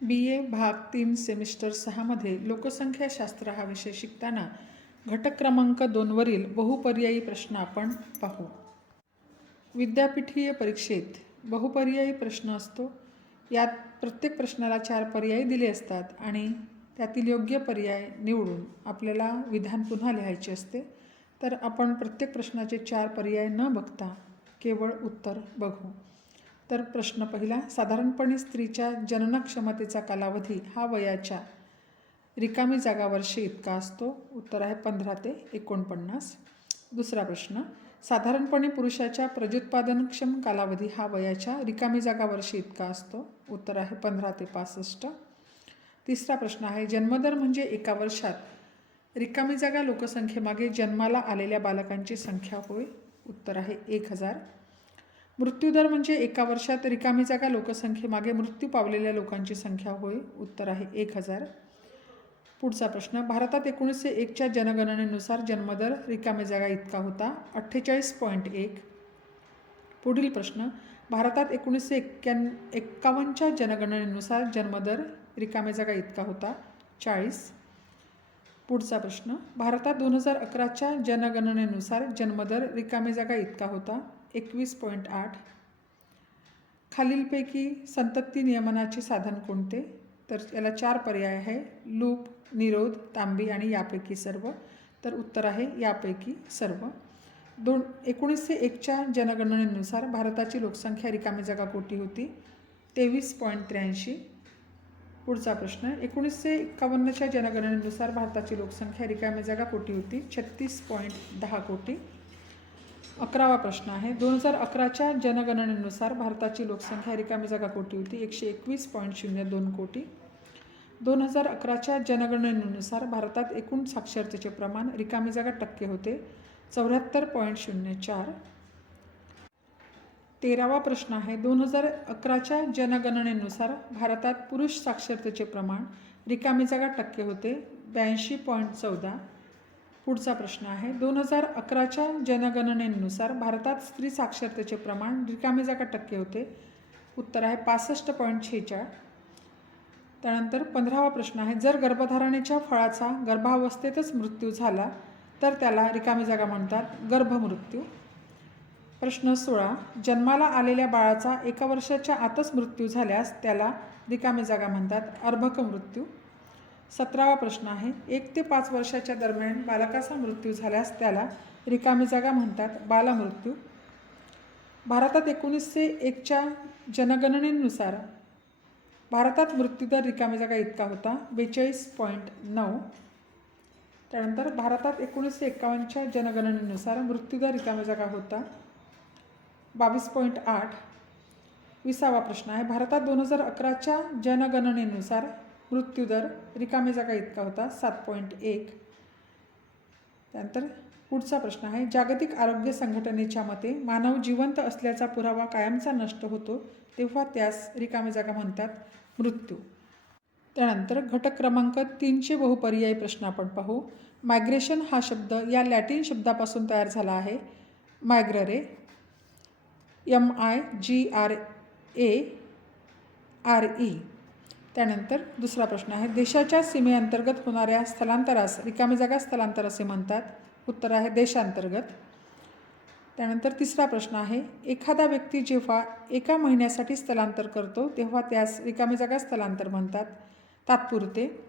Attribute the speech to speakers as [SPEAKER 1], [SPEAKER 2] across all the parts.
[SPEAKER 1] बी ए भाग तीन सेमिस्टर सहामध्ये लोकसंख्याशास्त्र हा विषय शिकताना घटक क्रमांक दोनवरील बहुपर्यायी प्रश्न आपण पाहू. विद्यापीठीय परीक्षेत बहुपर्यायी प्रश्न असतो. यात प्रत्येक प्रश्नाला चार पर्याय दिले असतात आणि त्यातील योग्य पर्याय निवडून आपल्याला विधान पुन्हा लिहायचे असते. तर आपण प्रत्येक प्रश्नाचे चार पर्याय न बघता केवळ उत्तर बघू. तर प्रश्न पहिला साधारणपणे स्त्रीच्या जननक्षमतेचा कालावधी हा वयाच्या रिकामी जागा वर्षे इतका असतो? उत्तर आहे पंधरा ते एकोणपन्नास. दुसरा प्रश्न साधारणपणे पुरुषाच्या प्रजोत्पादनक्षम कालावधी हा वयाच्या रिकामी जागा वर्षे इतका असतो? उत्तर आहे पंधरा ते पासष्ट. तिसरा प्रश्न आहे जन्मदर म्हणजे एका वर्षात रिकामी जागा लोकसंख्येमागे जन्माला आलेल्या बालकांची संख्या होय? उत्तर आहे एक हजार. मृत्यूदर म्हणजे एका वर्षात रिकामी जागा लोकसंख्येमागे मृत्यू पावलेल्या लोकांची संख्या होय उत्तर आहे एक हजार. पुढचा प्रश्न भारतात एकोणीसशे एकच्या जनगणनेनुसार जन्मदर रिकामी जागा इतका होता अठ्ठेचाळीस पॉईंट एक. पुढील प्रश्न भारतात एकोणीसशे एक्क्याण् एक्कावन्नच्या जनगणनेनुसार जन्मदर रिकामी जागा इतका होता चाळीस. पुढचा प्रश्न भारतात दोन हजार अकराच्या जनगणनेनुसार जन्मदर रिकामी जागा इतका होता एकवीस पॉईंट आठ. खालीलपैकी संतती नियमनाचे साधन कोणते? तर याला चार पर्याय आहे. लूप निरोध तांबी आणि यापैकी सर्व. तर उत्तर आहे यापैकी सर्व. दोन एकोणीसशे एकच्या जनगणनेनुसार भारताची लोकसंख्या रिकामी जागा कोटी होती? तेवीस पॉईंट त्र्याऐंशी. पुढचा प्रश्न एकोणीसशे एकावन्नच्या जनगणनेनुसार भारताची लोकसंख्या रिकामी जागा कोटी होती? छत्तीस पॉईंट दहा कोटी. अकरावा प्रश्न आहे. दोन हजार अकराच्या जनगणनेनुसार भारताची लोकसंख्या रिकामी जागा कोटी होती. एकशे एकवीस पॉईंट शून्य दोन कोटी. दोन हजार अकराच्या जनगणनेनुसार भारतात एकूण साक्षरतेचे प्रमाण रिकामी जागा टक्के होते. चौऱ्याहत्तर पॉईंट शून्य चार. तेरावा प्रश्न आहे. दोन हजार अकराच्या जनगणनेनुसार भारतात पुरुष साक्षरतेचे प्रमाण रिकामी जागा टक्के होते. ब्याऐंशी पॉईंट चौदा. पुढचा प्रश्न आहे. दोन हजार अकराच्या जनगणनेनुसार भारतात स्त्री साक्षरतेचे प्रमाण रिकामी जागा टक्के होते. उत्तर आहे पासष्ट पॉईंट छेचाळ. त्यानंतर पंधरावा प्रश्न आहे जर गर्भधारणेच्या फळाचा गर्भावस्थेतच मृत्यू झाला तर त्याला रिकामी जागा म्हणतात गर्भमृत्यू. प्रश्न सोळा जन्माला आलेल्या बाळाचा एका वर्षाच्या आतच मृत्यू झाल्यास त्याला रिकामी जागा म्हणतात अर्भक मृत्यू. सतरावा प्रश्न आहे. एक ते पाच वर्षाच्या दरम्यान बालकाचा मृत्यू झाल्यास त्याला रिकामी जागा म्हणतात बालमृत्यू भारतात एकोणीसशे एकच्या जनगणनेनुसार भारतात मृत्यूदर रिकामी जागा इतका होता बेचाळीस पॉईंट नऊ. त्यानंतर भारतात एकोणीसशे एकावन्नच्या जनगणनेनुसार मृत्यूदर रिकामी जागा होता बावीस पॉईंट आठ. विसावा प्रश्न आहे. भारतात दोन हजार अकराच्या जनगणनेनुसार मृत्यूदर रिकामी जागा इतका होता? सात पॉईंट एक. त्यानंतर पुढचा प्रश्न आहे. जागतिक आरोग्य संघटनेच्या मते मानव जिवंत असल्याचा पुरावा कायमचा नष्ट होतो तेव्हा त्यास रिकामी जागा म्हणतात मृत्यू. त्यानंतर घटक क्रमांक तीनशे बहुपर्यायी प्रश्न आपण पाहू. मायग्रेशन हा शब्द या लॅटिन शब्दापासून तयार झाला आहे. मायग्ररे M I G R A R E त्यानंतर दुसरा प्रश्न आहे. देशाच्या सीमेअंतर्गत होणाऱ्या स्थलांतरास रिकामी जागा स्थलांतर असे म्हणतात. उत्तर आहे देशांतर्गत. त्यानंतर तिसरा प्रश्न आहे. एखादा व्यक्ती जेव्हा एका महिन्यासाठी स्थलांतर करतो तेव्हा त्यास रिकामी जागा स्थलांतर म्हणतात. तात्पुरते.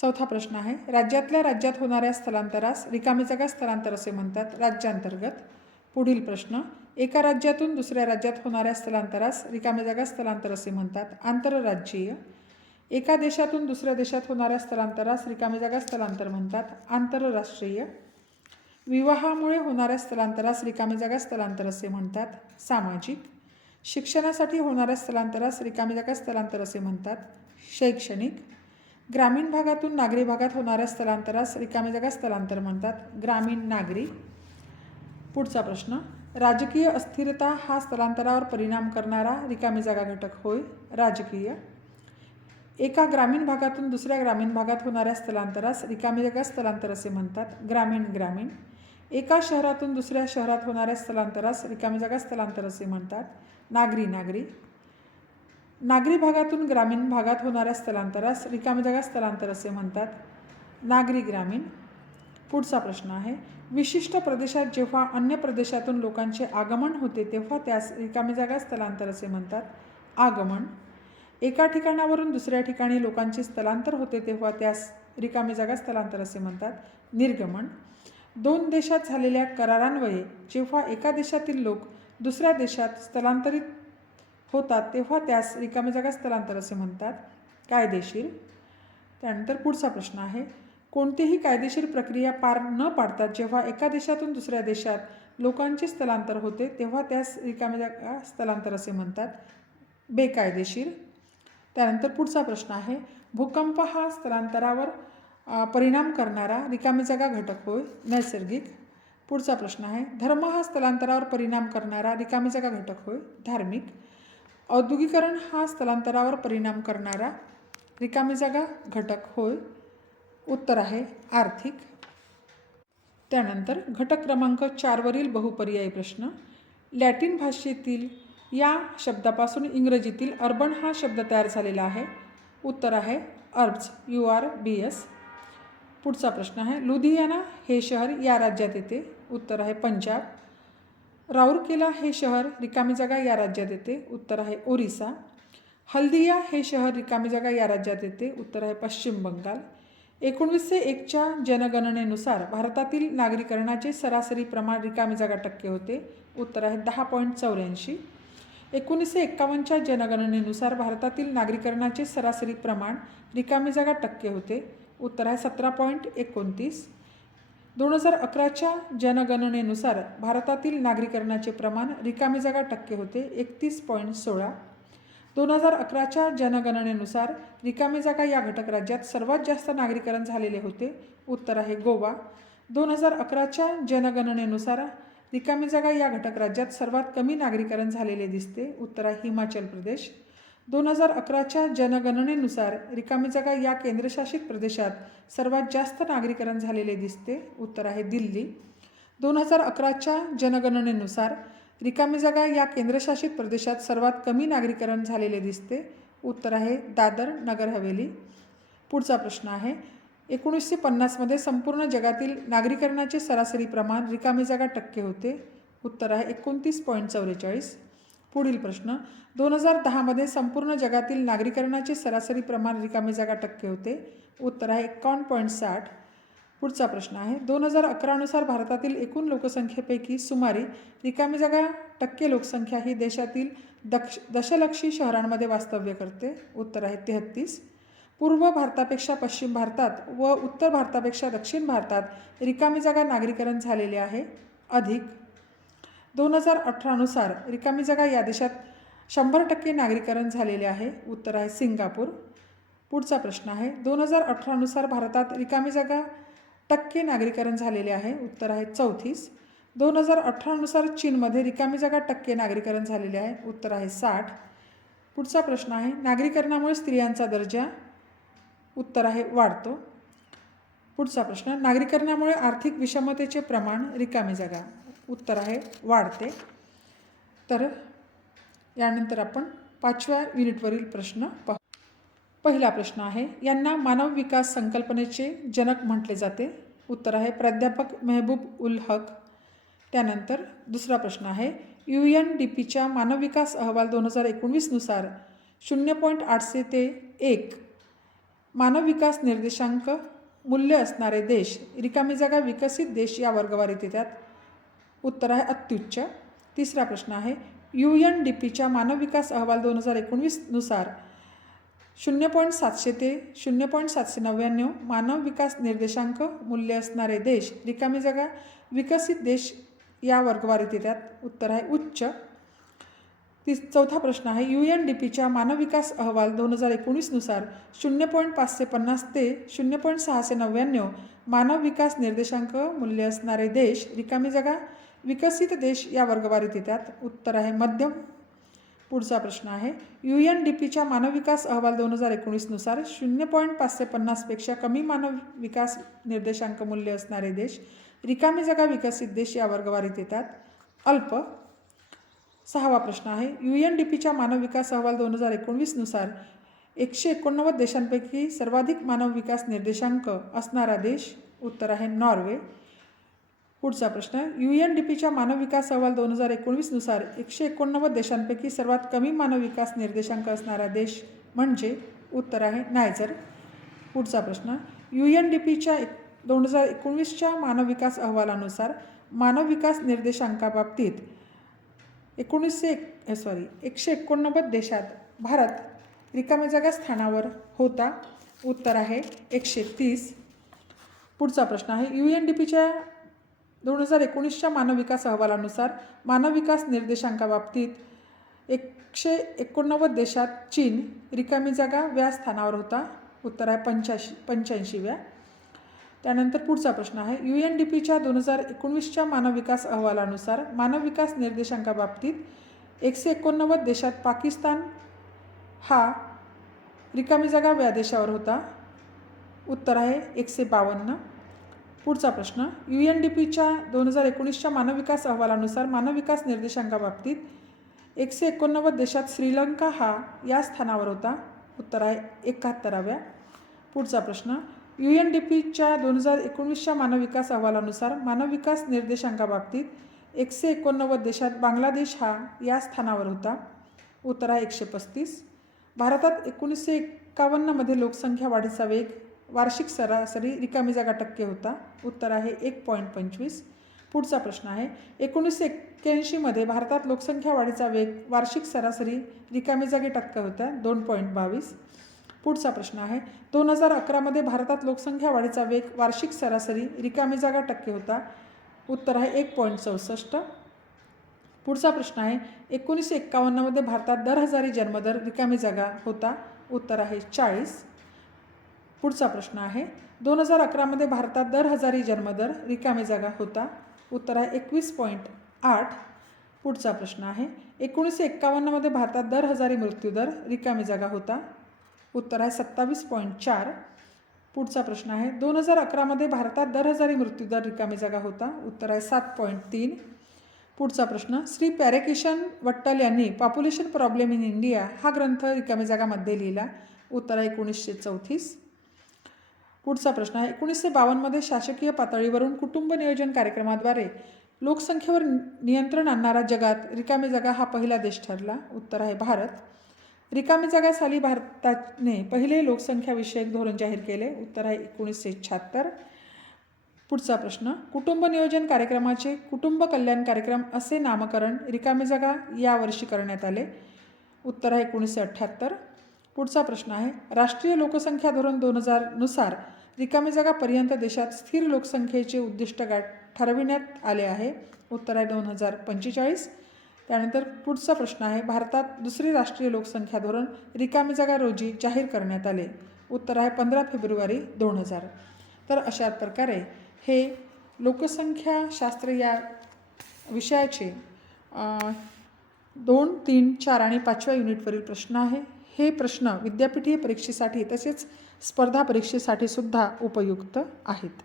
[SPEAKER 1] चौथा प्रश्न आहे. राज्यातल्या राज्यात होणाऱ्या स्थलांतरास रिकामी जागा स्थलांतर असे म्हणतात. राज्यांतर्गत. पुढील प्रश्न एका राज्यातून दुसऱ्या राज्यात होणाऱ्या स्थलांतरास रिकाम्या जागा स्थलांतर असे म्हणतात. आंतरराज्यीय. एका देशातून दुसऱ्या देशात होणाऱ्या स्थलांतरास रिकाम्या जागा स्थलांतर म्हणतात. आंतरराष्ट्रीय. विवाहामुळे होणाऱ्या स्थलांतरास रिकामी जागा स्थलांतर असे म्हणतात. सामाजिक. शिक्षणासाठी होणाऱ्या स्थलांतरास रिकाम्या जागा स्थलांतर असे म्हणतात. शैक्षणिक. ग्रामीण भागातून नागरी भागात होणाऱ्या स्थलांतरास रिकामी जागा स्थलांतर म्हणतात. ग्रामीण नागरी. पुढचा प्रश्न. राजकीय अस्थिरता हा स्थलांतरावर परिणाम करणारा रिकामी जागा घटक होय. राजकीय. एका ग्रामीण भागातून दुसऱ्या ग्रामीण भागात होणाऱ्या स्थलांतरास रिकामी जागा स्थलांतर असे म्हणतात. ग्रामीण ग्रामीण. एका शहरातून दुसऱ्या शहरात होणाऱ्या स्थलांतरास रिकामी जागा स्थलांतर असे म्हणतात. नागरी नागरी. नागरी भागातून ग्रामीण भागात होणाऱ्या स्थलांतरास रिकामी जागा स्थलांतर असे म्हणतात. नागरी ग्रामीण. पुढचा प्रश्न आहे. विशिष्ट प्रदेशात जेव्हा अन्य प्रदेशातून लोकांचे आगमन होते तेव्हा त्यास रिकामी जागा स्थलांतर असे म्हणतात. आगमन. एका ठिकाणावरून दुसऱ्या ठिकाणी लोकांचे स्थलांतर होते तेव्हा त्यास रिकामी जागा स्थलांतर असे म्हणतात. निर्गमन. दोन देशात झालेल्या करारान्वये जेव्हा एका देशातील लोक दुसऱ्या देशात स्थलांतरित होतात तेव्हा त्यास रिकामी जागा स्थलांतर असे म्हणतात. कायदेशीर. त्यानंतर पुढचा प्रश्न आहे. कोणतीही कायदेशीर प्रक्रिया पार न पाडतात जेव्हा एका देशातून दुसऱ्या देशात लोकांचे स्थलांतर होते तेव्हा त्यास रिकामी जागा स्थलांतर असे म्हणतात. बेकायदेशीर. त्यानंतर पुढचा प्रश्न आहे. भूकंप हा स्थलांतरावर परिणाम करणारा रिकामी जागा घटक होय नैसर्गिक. पुढचा प्रश्न आहे. धर्म हा स्थलांतरावर परिणाम करणारा रिकामी जागा घटक होय धार्मिक. औद्योगिकरण हा स्थलांतरावर परिणाम करणारा रिकामी जागा घटक होय उत्तर आहे आर्थिक. त्यानंतर घटक क्रमांक चारवरील बहुपर्यायी प्रश्न. लॅटिन भाषेतील या शब्दापासून इंग्रजीतील अर्बन हा शब्द तयार झालेला आहे. उत्तर आहे अर्ब्स यू आर बी एस. पुढचा प्रश्न आहे लुधियाना हे शहर या राज्यात येते. उत्तर आहे पंजाब. राऊरकेला हे शहर रिकामी जागा या राज्यात येते. उत्तर आहे ओरिसा. हल्दिया हे शहर रिकामी जागा या राज्यात येते. उत्तर आहे पश्चिम बंगाल. एकोणीसशे एकच्या जनगणनेनुसार भारतातील नागरीकरणाचे सरासरी प्रमाण रिकामी जागा टक्के होते. उत्तर आहे दहा पॉईंट चौऱ्याऐंशी. एकोणीसशे एक्कावन्नच्या जनगणनेनुसार भारतातील नागरीकरणाचे सरासरी प्रमाण रिकामी जागा टक्के होते. उत्तर आहे सतरा पॉईंट एकोणतीस. दोन हजार अकराच्या जनगणनेनुसार भारतातील नागरीकरणाचे प्रमाण रिकामी जागा टक्के होते. एकतीस पॉईंट सोळा. दोन हजार अकराच्या जनगणनेनुसार रिकामी जागा या घटक राज्यात सर्वात जास्त नागरीकरण झालेले होते. उत्तर आहे गोवा. दोन हजार अकराच्या जनगणनेनुसार रिकामी जागा या घटक राज्यात सर्वात कमी नागरीकरण झालेले दिसते. उत्तर आहे हिमाचल प्रदेश. दोन हजार अकराच्या जनगणनेनुसार रिकामी जागा या केंद्रशासित प्रदेशात सर्वात जास्त नागरीकरण झालेले दिसते. उत्तर आहे दिल्ली. दोन हजार अकराच्या जनगणनेनुसार रिकामी जागा या केंद्रशासित प्रदेशात सर्वात कमी नागरीकरण झालेले दिसते. उत्तर आहे दादर नगर हवेली. पुढचा प्रश्न आहे एकोणीसशे पन्नासमध्ये संपूर्ण जगातील नागरीकरणाचे सरासरी प्रमाण रिकामी जागा टक्के होते. उत्तर आहे एकोणतीस पॉईंट चौवेचाळीस. पुढील प्रश्न दोन हजार दहामध्ये संपूर्ण जगातील नागरीकरणाचे सरासरी प्रमाण रिकामी जागा टक्के होते. उत्तर आहे एकावन्न पॉईंट साठ. पुढचा प्रश्न आहे. दोन हजार अकरानुसार भारतातील एकूण लोकसंख्येपैकी सुमारे रिकामी जागा टक्के लोकसंख्या ही देशातील दक्ष दशलक्षी शहरांमध्ये वास्तव्य करते. उत्तर आहे तेहत्तीस. पूर्व भारतापेक्षा पश्चिम भारतात व उत्तर भारतापेक्षा दक्षिण भारतात रिकामी जागा नागरीकरण झालेले आहे. अधिक. दोन हजार अठरानुसार रिकामी जागा या देशात शंभर टक्के नागरीकरण झालेले आहे. उत्तर आहे सिंगापूर. पुढचा प्रश्न आहे. दोन हजार अठरानुसार भारतात रिकामी जागा टक्के नागरीकरण झालेले आहे. उत्तर आहे चौतीस. दोन हजार अठरानुसार चीनमध्ये रिकामी जागा टक्के नागरीकरण झालेले आहे. उत्तर आहे साठ. पुढचा प्रश्न आहे नागरीकरणामुळे स्त्रियांचा दर्जा उत्तर आहे वाढतो. पुढचा प्रश्न नागरीकरणामुळे आर्थिक विषमतेचे प्रमाण रिकामी जागा उत्तर आहे वाढते. तर यानंतर आपण पाचव्या युनिटवरील प्रश्न पाहू. पहिला प्रश्न आहे यांना मानव विकास संकल्पनेचे जनक म्हटले जाते. उत्तर आहे प्राध्यापक मेहबूब उल हक. त्यानंतर दुसरा प्रश्न आहे यू एन डी पीच्या मानव विकास अहवाल दोन हजार एकोणवीसनुसार शून्य पॉईंट आठशे ते एक मानव विकास निर्देशांक मूल्य असणारे देश रिकामी जागा विकसित देश या वर्गवारीत येतात. उत्तर आहे अत्युच्च. तिसरा प्रश्न आहे यू एन डी पीच्या मानव विकास अहवाल दोन हजार एकोणवीसनुसार शून्य पॉईंट सातशे ते शून्य पॉईंट सातशे नव्याण्णव मानव विकास निर्देशांक मूल्य असणारे देश रिकामी जागा विकसित देश या वर्गवारीत येतात. उत्तर आहे उच्च. तीस चौथा प्रश्न आहे यू एन डी पीच्या मानव विकास अहवाल दोन हजार एकोणीसनुसार शून्य पॉईंट पाचशे पन्नास ते शून्य पॉईंट सहाशे नव्याण्णव मानव विकास निर्देशांक मूल्य असणारे देश रिकामी जागा विकसित देश या वर्गवारीत येतात. उत्तर आहे मध्यम. पुढचा प्रश्न आहे. यू एन डी पीच्या मानव विकास अहवाल दोन हजार एकोणीसनुसार शून्य पॉईंट पाचशे पन्नासपेक्षा कमी मानव विकास निर्देशांक मूल्य असणारे देश रिकामी जागा विकसित देश या वर्गवारीत येतात. अल्प. सहावा प्रश्न आहे. यू एन डी पीच्या मानव विकास अहवाल दोन हजार एकोणवीसनुसार एकशे एकोणनव्वद देशांपैकी सर्वाधिक मानव विकास निर्देशांक असणारा देश उत्तर आहे नॉर्वे. पुढचा प्रश्न यू एन डी पीच्या मानव विकास अहवाल दोन हजार एकोणवीसनुसार एकशे एकोणनव्वद देशांपैकी सर्वात कमी मानव विकास निर्देशांक असणारा देश म्हणजे उत्तर आहे नायजर पुढचा प्रश्न यू एन डी पीच्या एक दोन हजार एकोणवीसच्या मानव विकास अहवालानुसार मानव विकास निर्देशांकाबाबतीत एकोणीसशे एक सॉरी एकशे एकोणनव्वद देशात भारत रिकाम्या जागा स्थानावर होता. उत्तर आहे एकशे तीस. पुढचा प्रश्न आहे यू एन डी पीच्या दोन हजार एकोणीसच्या मानव विकास अहवालानुसार मानव विकास निर्देशांकाबाबतीत एकशे एकोणनव्वद देशात चीन रिकामी जागा व्या स्थानावर होता. उत्तर आहे पंच्याऐंशी पंच्याऐंशीव्या. त्यानंतर पुढचा प्रश्न आहे. यू एन डी पीच्या दोन हजार एकोणवीसच्या मानव विकास अहवालानुसार मानव विकास निर्देशांकाबाबतीत एकशे एकोणनव्वद देशात पाकिस्तान हा रिकामी जागा व्या देशावर होता. उत्तर आहे एकशे बावन्न. पुढचा प्रश्न. यू एन डी पीच्या दोन हजार एकोणीसच्या मानव विकास अहवालानुसार मानवविकास निर्देशांकाबाबतीत एकशे एकोणनव्वद देशात श्रीलंका हा या स्थानावर होता. उत्तर आहे एकाहत्तराव्या. पुढचा प्रश्न. यू एन डी पीच्या दोन हजार एकोणवीसच्या मानव विकास अहवालानुसार मानव विकास निर्देशांकाबाबतीत एकशे एकोणनव्वद देशात बांगलादेश हा या स्थानावर होता. उत्तर आहे एकशे पस्तीस. भारतात एकोणीसशे एकावन्नमध्ये लोकसंख्या वाढीचा वेग वार्षिक सरासरी रिकामी जागा टक्के होता. उत्तर आहे एक पॉईंट पंचवीस. पुढचा प्रश्न आहे एकोणीसशे एक्क्याऐंशीमध्ये भारतात लोकसंख्या वाढीचा वेग वार्षिक सरासरी रिकामी जागे टक्के होत्या दोन पॉईंट बावीस. पुढचा प्रश्न आहे दोन हजार अकरामध्ये भारतात लोकसंख्या वाढीचा वेग वार्षिक सरासरी रिकामी जागा टक्के होता. उत्तर आहे एक पॉईंट चौसष्ट. पुढचा प्रश्न आहे एकोणीसशे एक्कावन्नमध्ये भारतात दर हजारी जन्मदर रिकामी जागा होता. उत्तर आहे चाळीस. पुढचा प्रश्न आहे. दोन हजार अकरामध्ये भारतात दर हजारी जन्मदर रिकामी जागा होता. उत्तर आहे एकवीस पॉईंट आठ. पुढचा प्रश्न आहे. एकोणीसशे एक्कावन्नमध्ये भारतात दर हजारी मृत्यूदर रिकामी जागा होता. उत्तर आहे सत्तावीस पॉईंट चार. पुढचा प्रश्न आहे. दोन हजार अकरामध्ये भारतात दर हजारी मृत्यूदर रिकामी जागा होता. उत्तर आहे सात पॉईंट तीन. पुढचा प्रश्न श्री पॅरेकिशन वट्टल यांनी पॉप्युलेशन प्रॉब्लेम इन इंडिया हा ग्रंथ रिकामी जागामध्ये लिहिला. उत्तर आहे एकोणीसशे चौतीस. पुढचा प्रश्न आहे. एकोणीसशे बावन्नमध्ये शासकीय पातळीवरून कुटुंब नियोजन कार्यक्रमाद्वारे लोकसंख्येवर नियंत्रण आणणारा जगात रिकामी जागा हा पहिला देश ठरला. उत्तर आहे भारत. रिकामी जागा साली भारताने पहिले लोकसंख्याविषयक धोरण जाहीर केले. उत्तर आहे एकोणीसशे शहात्तर. पुढचा प्रश्न कुटुंब नियोजन कार्यक्रमाचे कुटुंब कल्याण कार्यक्रम असे नामकरण रिकामी जागा यावर्षी करण्यात आले. उत्तर आहे एकोणीसशे अठ्ठ्याहत्तर. पुढचा प्रश्न आहे राष्ट्रीय लोकसंख्या धोरण दोन हजारनुसार रिकामी जागापर्यंत देशात स्थिर लोकसंख्येचे उद्दिष्ट गाठ ठरविण्यात आले आहे. उत्तर आहे दोन हजार पंचेचाळीस. त्यानंतर पुढचा प्रश्न आहे भारतात दुसरे राष्ट्रीय लोकसंख्या धोरण रिकामी जागा रोजी जाहीर करण्यात आले. उत्तर आहे पंधरा फेब्रुवारी दोन हजार. तर अशा प्रकारे हे लोकसंख्याशास्त्र या विषयाचे दोन तीन चार आणि पाचव्या युनिटवरील प्रश्न आहे. हे प्रश्न विद्यापीठीय परीक्षेसाठी तसेच स्पर्धा परीक्षेसाठी सुद्धा उपयुक्त आहेत.